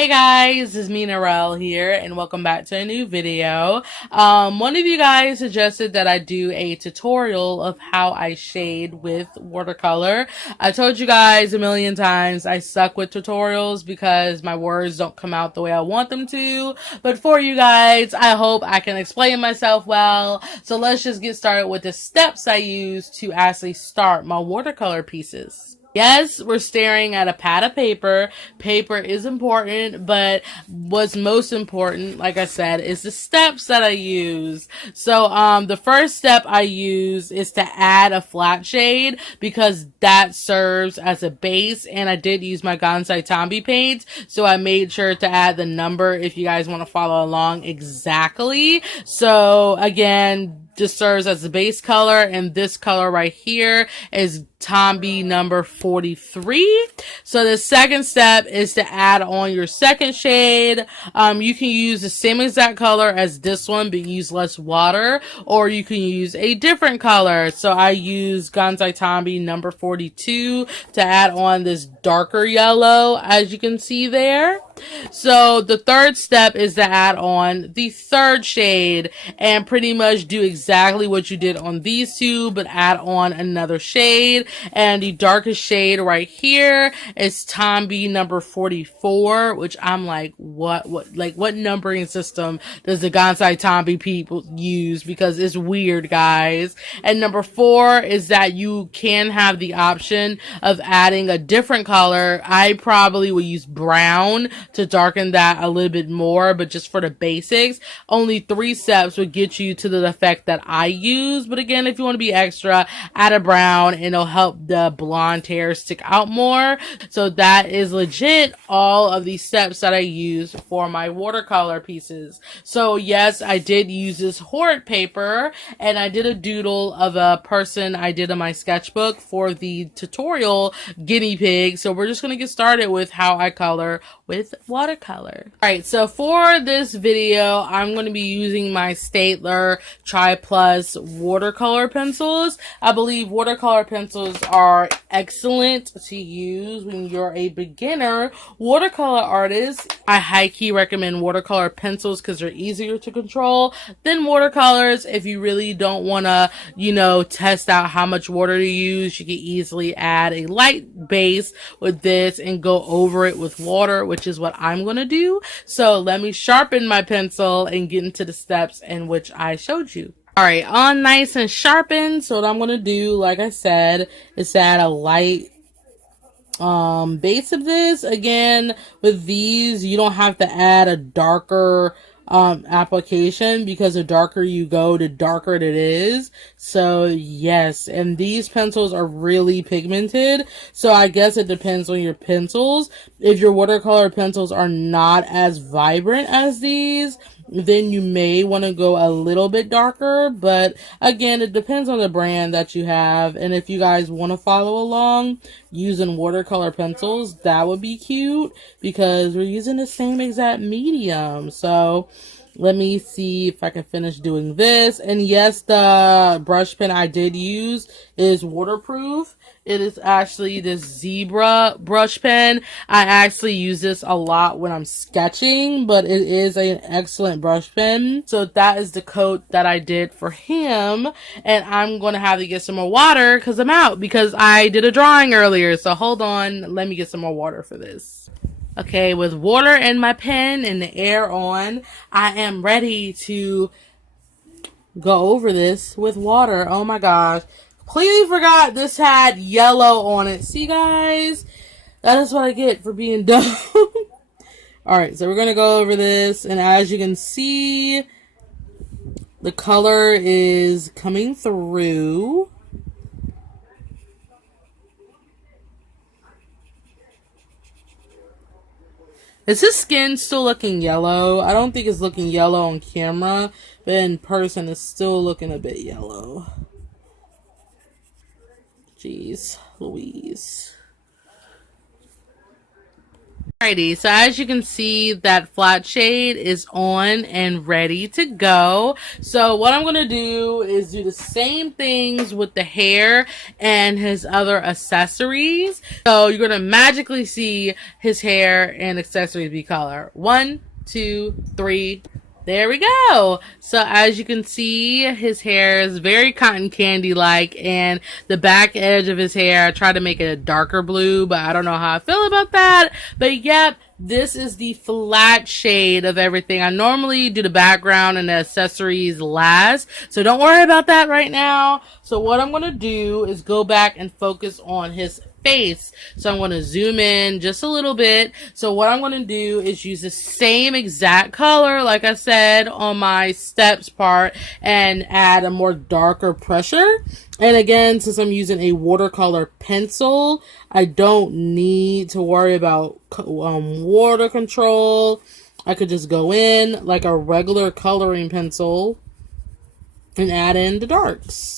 Hey guys, this is me Narelle here and welcome back to a new video. One of you guys suggested that I do a tutorial of how I shade with watercolor. I told you guys a million times I suck with tutorials because my words don't come out the way I want them to. But for you guys, I hope I can explain myself well. So let's just get started with the steps I use to actually start my watercolor pieces. Yes, we're staring at a pad of paper. Paper is important, but what's most important, like I said, is the steps that I use. So, the first step I use is to add a flat shade because that serves as a base, and I did use my Untitled paint, so I made sure to add the number if you guys want to follow along exactly. So, again, just serves as the base color, and this color right here is Tomby number 43. So the second step is to add on your second shade. You can use the same exact color as this one, but use less water, or you can use a different color. So I use Tomby number 42 to add on this darker yellow, as you can see there. So the third step is to add on the third shade and pretty much do exactly what you did on these two, but add on another shade. And the darkest shade right here is Tomby number 44, which I'm like, what numbering system does the Gansai Tomby people use? Because it's weird, guys. And number 4 is that you can have the option of adding a different color. I probably would use brown to darken that a little bit more, but just for the basics, only 3 steps would get you to the effect that I use. But again, if you want to be extra, add a brown and it'll help the blonde hair stick out more. So that is legit all of these steps that I use for my watercolor pieces. So yes, I did use this Horde paper, and I did a doodle of a person I did in my sketchbook for the tutorial guinea pig. So we're just going to get started with how I color with watercolor. Alright, so for this video, I'm going to be using my Staedtler Tri Plus watercolor pencils. I believe watercolor pencils are excellent to use when you're a beginner watercolor artist. I high-key recommend watercolor pencils because they're easier to control than watercolors. If you really don't want to, test out how much water to use, you can easily add a light base with this and go over it with water, which is what I'm going to do. So let me sharpen my pencil and get into the steps in which I showed you. Alright, on nice and sharpened. So what I'm going to do, like I said, is add a light base of this. Again, with these, you don't have to add a darker application, because the darker you go, the darker it is. So yes, and these pencils are really pigmented, so I guess it depends on your pencils. If your watercolor pencils are not as vibrant as these, then you may want to go a little bit darker, but again, it depends on the brand that you have. And if you guys want to follow along using watercolor pencils, that would be cute because we're using the same exact medium. So let me see if I can finish doing this. And yes, the brush pen I did use is waterproof. It is actually this zebra brush pen. I actually use this a lot when I'm sketching, but it is an excellent brush pen. So that is the coat that I did for him. And I'm going to have to get some more water because I'm out, because I did a drawing earlier. So hold on, let me get some more water for this. Okay, with water in my pen and the air on, I am ready to go over this with water. Oh my gosh. Completely forgot this had yellow on it. See, guys? That is what I get for being dumb. Alright, so we're going to go over this. And as you can see, the color is coming through. Is his skin still looking yellow? I don't think it's looking yellow on camera, but in person it's still looking a bit yellow. Jeez Louise. Alrighty, so as you can see, that flat shade is on and ready to go. So what I'm going to do is do the same things with the hair and his other accessories. So you're going to magically see his hair and accessories be color. 1, 2, 3. There we go. So as you can see, his hair is very cotton candy like, and the back edge of his hair, I tried to make it a darker blue, but I don't know how I feel about that. But yep, this is the flat shade of everything. I normally do the background and the accessories last, so don't worry about that right now. So what I'm going to do is go back and focus on his face. So I'm going to zoom in just a little bit. So what I'm going to do is use the same exact color, like I said, on my steps part, and add a more darker pressure. And again, since I'm using a watercolor pencil, I don't need to worry about water control. I could just go in like a regular coloring pencil and add in the darks.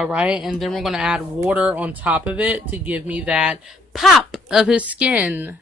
Alright, and then we're going to add water on top of it to give me that pop of his skin.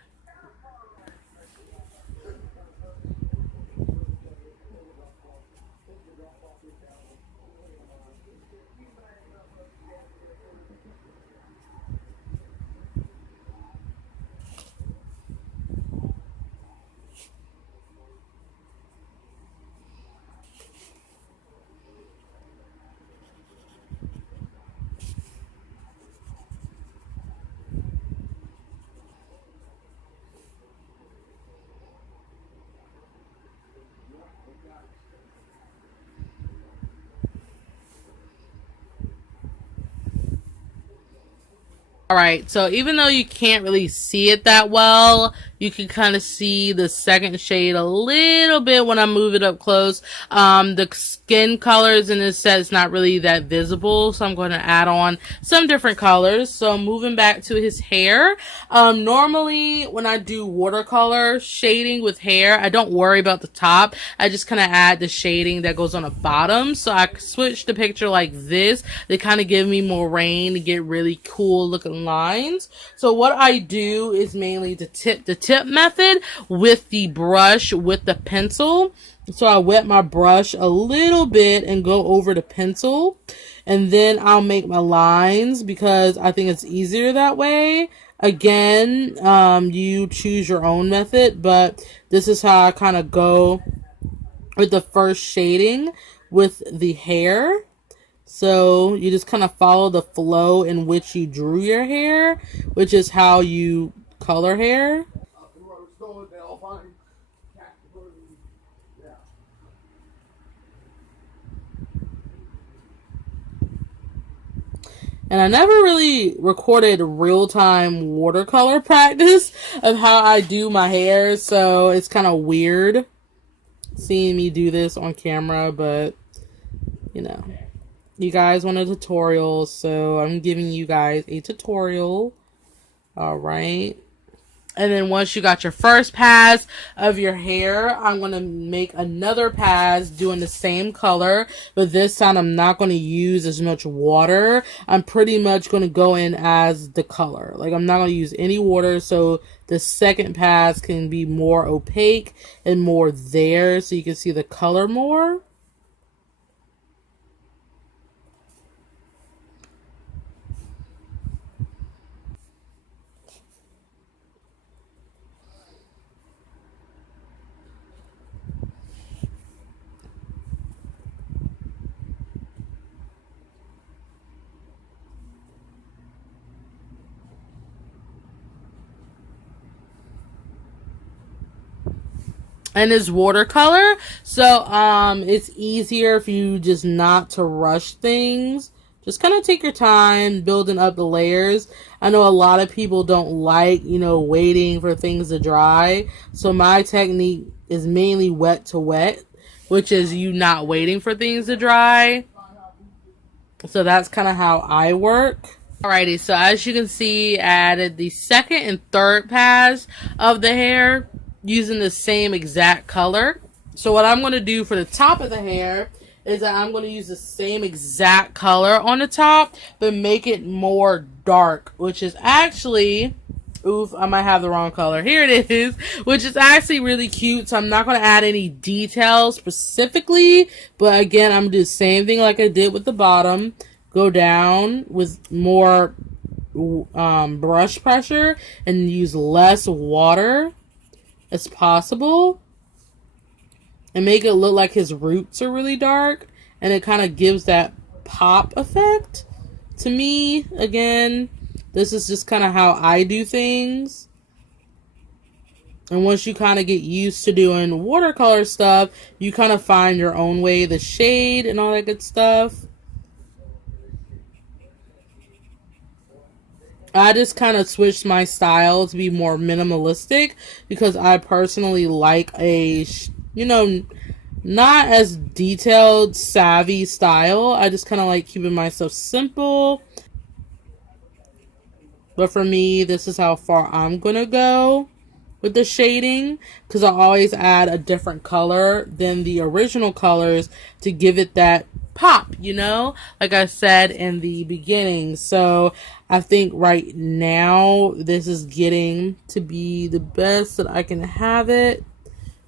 Alright, so even though you can't really see it that well, you can kind of see the second shade a little bit when I move it up close. The skin colors in this set is not really that visible, so I'm going to add on some different colors. So moving back to his hair, normally when I do watercolor shading with hair, I don't worry about the top. I just kind of add the shading that goes on the bottom. So I switch the picture like this. They kind of give me more rain to get really cool looking lines. So what I do is mainly the tip method with the brush with the pencil. So I wet my brush a little bit and go over the pencil, and then I'll make my lines because I think it's easier that way. Again, you choose your own method, but this is how I kind of go with the first shading with the hair. So you just kind of follow the flow in which you drew your hair, which is how you color hair. And I never really recorded real-time watercolor practice of how I do my hair, so it's kind of weird seeing me do this on camera, but, you know, you guys want a tutorial, so I'm giving you guys a tutorial. Alright. And then once you got your first pass of your hair, I'm going to make another pass doing the same color. But this time I'm not going to use as much water. I'm pretty much going to go in as the color. Like, I'm not going to use any water, so the second pass can be more opaque and more there so you can see the color more. And it's watercolor, so it's easier if you just not to rush things. Just kind of take your time building up the layers. I know a lot of people don't like, you know, waiting for things to dry. So my technique is mainly wet to wet. which is you not waiting for things to dry. So that's kind of how I work. Alrighty, so as you can see, I added the second and third pass of the hair using the same exact color. So what I'm going to do for the top of the hair is that I'm going to use the same exact color on the top, but make it more dark, which is actually, oof, I might have the wrong color. Here it is, which is actually really cute. So I'm not going to add any details specifically, but again, I'm going to do the same thing like I did with the bottom. Go down with more brush pressure and use less water as possible. And make it look like his roots are really dark. And it kind of gives that pop effect to me. Again, this is just kind of how I do things. And once you kind of get used to doing watercolor stuff, you kind of find your own way, the shade and all that good stuff. I just kind of switched my style to be more minimalistic because I personally like a, you know, not as detailed, savvy style. I just kind of like keeping myself simple. But for me, this is how far I'm going to go with the shading, because I always add a different color than the original colors to give it that pop, you know, like I said in the beginning. So I think right now this is getting to be the best that I can have it.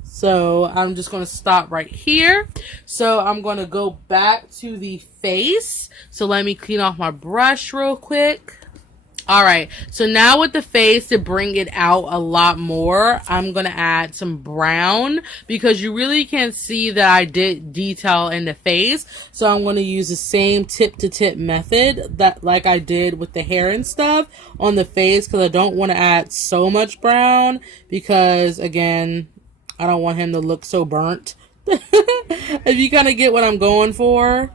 So I'm just going to stop right here. So I'm going to go back to the face. So let me clean off my brush real quick. Alright, so now with the face, to bring it out a lot more, I'm going to add some brown because you really can't see that I did detail in the face. So I'm going to use the same tip-to-tip method that like I did with the hair and stuff on the face, because I don't want to add so much brown because, again, I don't want him to look so burnt. If you kind of get what I'm going for.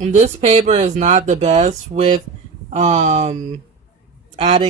And this paper is not the best with adding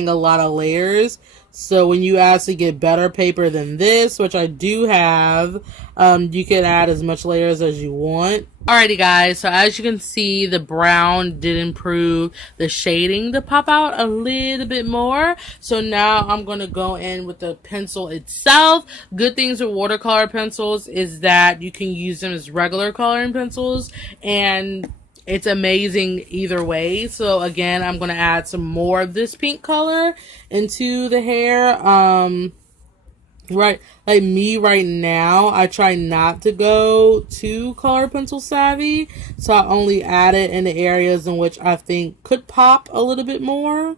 a lot of layers. So when you actually get better paper than this, which I do have, you can add as much layers as you want. Alrighty guys, so as you can see, the brown did improve the shading to pop out a little bit more. So now I'm going to go in with the pencil itself. Good things with watercolor pencils is that you can use them as regular coloring pencils, and it's amazing either way. So again, I'm going to add some more of this pink color into the hair. Right, like me right now, I try not to go too color pencil savvy. So I only add it in the areas in which I think could pop a little bit more.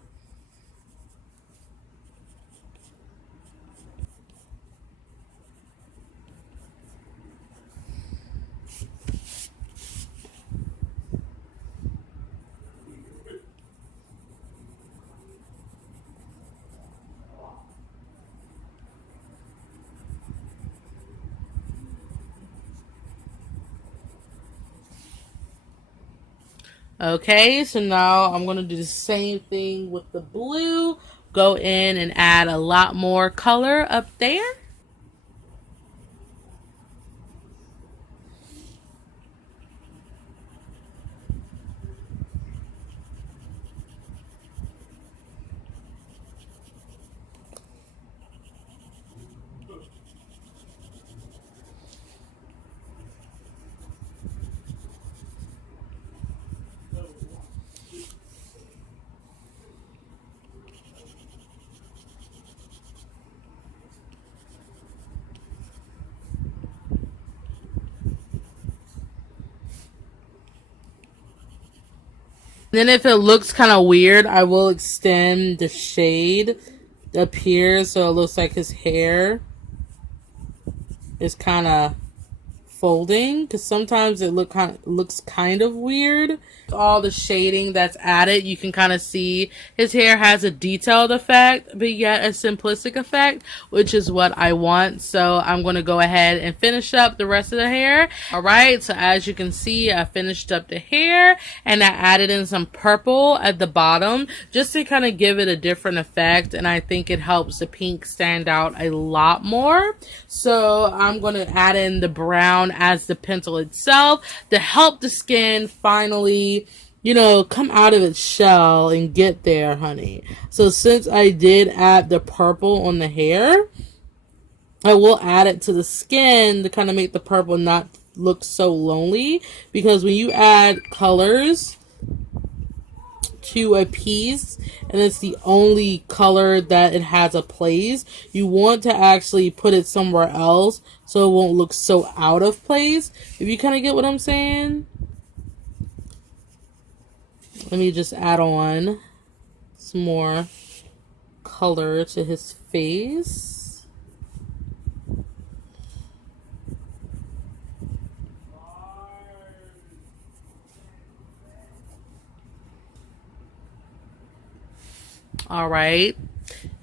Okay, so now I'm going to do the same thing with the blue. Go in and add a lot more color up there. Then if it looks kind of weird, I will extend the shade up here so it looks like his hair is kind of folding, because sometimes it looks kind of weird. All the shading that's added, you can kind of see his hair has a detailed effect, but yet a simplistic effect, which is what I want. So I'm going to go ahead and finish up the rest of the hair. All right, so as you can see, I finished up the hair and I added in some purple at the bottom just to kind of give it a different effect, and I think it helps the pink stand out a lot more. So I'm going to add in the brown as the pencil itself to help the skin finally, you know, come out of its shell and get there, honey. So since I did add the purple on the hair, I will add it to the skin to kind of make the purple not look so lonely, because when you add colors to a piece and it's the only color that it has a place, you want to actually put it somewhere else so it won't look so out of place, if you kind of get what I'm saying. Let me just add on some more color to his face. All right,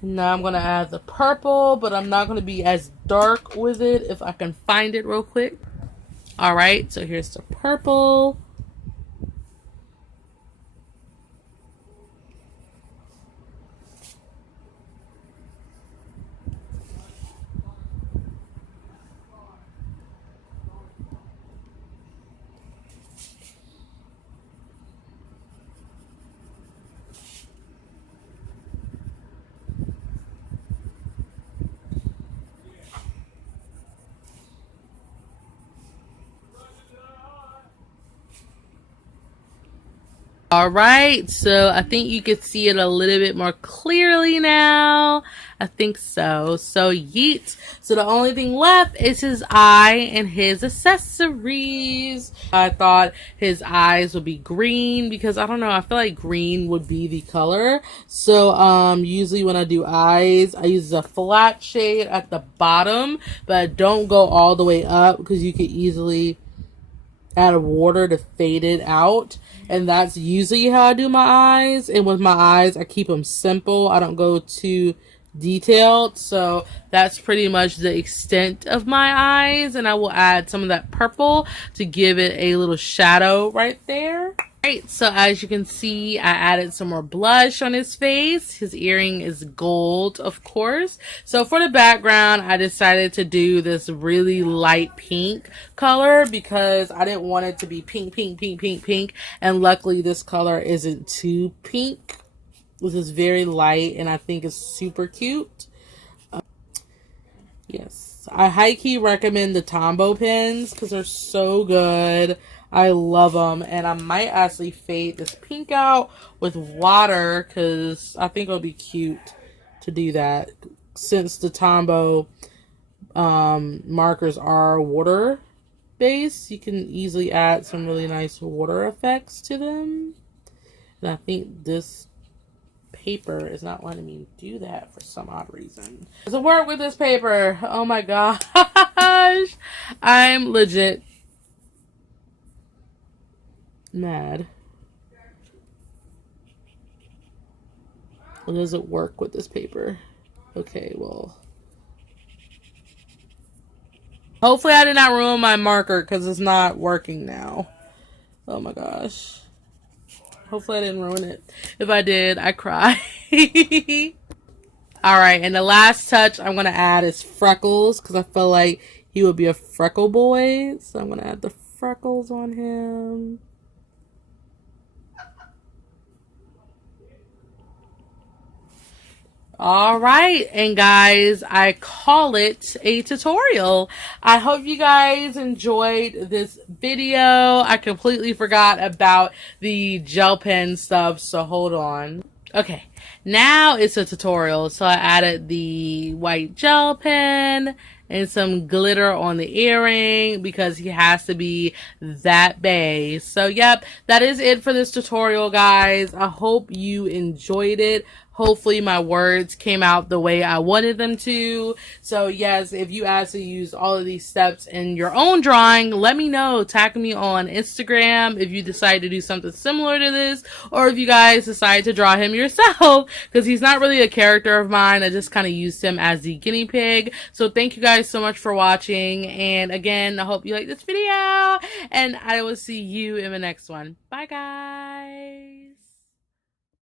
now I'm going to add the purple, but I'm not going to be as dark with it if I can find it real quick. All right, so here's the purple. All right, so I think you can see it a little bit more clearly now. I think so. So yeet. So the only thing left is his eye and his accessories. I thought his eyes would be green because I don't know, I feel like green would be the color. So usually when I do eyes, I use a flat shade at the bottom, but don't go all the way up because you could easily add water to fade it out. And that's usually how I do my eyes. And with my eyes, I keep them simple. I don't go too detailed. So that's pretty much the extent of my eyes. And I will add some of that purple to give it a little shadow right there. Alright, so as you can see, I added some more blush on his face. His earring is gold, of course. So for the background, I decided to do this really light pink color because I didn't want it to be pink, pink, pink, pink, pink. And luckily this color isn't too pink. This is very light and I think it's super cute. Yes, I high-key recommend the Tombow pens because they're so good. I love them, and I might actually fade this pink out with water because I think it'll be cute to do that since the Tombow markers are water based. You can easily add some really nice water effects to them, and I think this paper is not letting me do that for some odd reason. Does it work with this paper? Oh my gosh, I'm legit mad. Well, does it work with this paper? Okay, well, hopefully I did not ruin my marker because it's not working now. Oh my gosh, hopefully I didn't ruin it. If I did, I cry. All right, and the last touch I'm gonna add is freckles because I feel like he would be a freckle boy, so I'm gonna add the freckles on him. All right, and guys, I call it a tutorial. I hope you guys enjoyed this video. I completely forgot about the gel pen stuff, so hold on. Okay, Now it's a tutorial. So I added the white gel pen and some glitter on the earring because he has to be that bae. So yep, that is it for this tutorial, guys. I hope you enjoyed it. Hopefully my words came out the way I wanted them to. So yes, if you actually use all of these steps in your own drawing, let me know. Tag me on Instagram if you decide to do something similar to this, or if you guys decide to draw him yourself, because he's not really a character of mine. I just kind of used him as the guinea pig. So thank you guys so much for watching. And again, I hope you like this video, and I will see you in the next one. Bye, guys.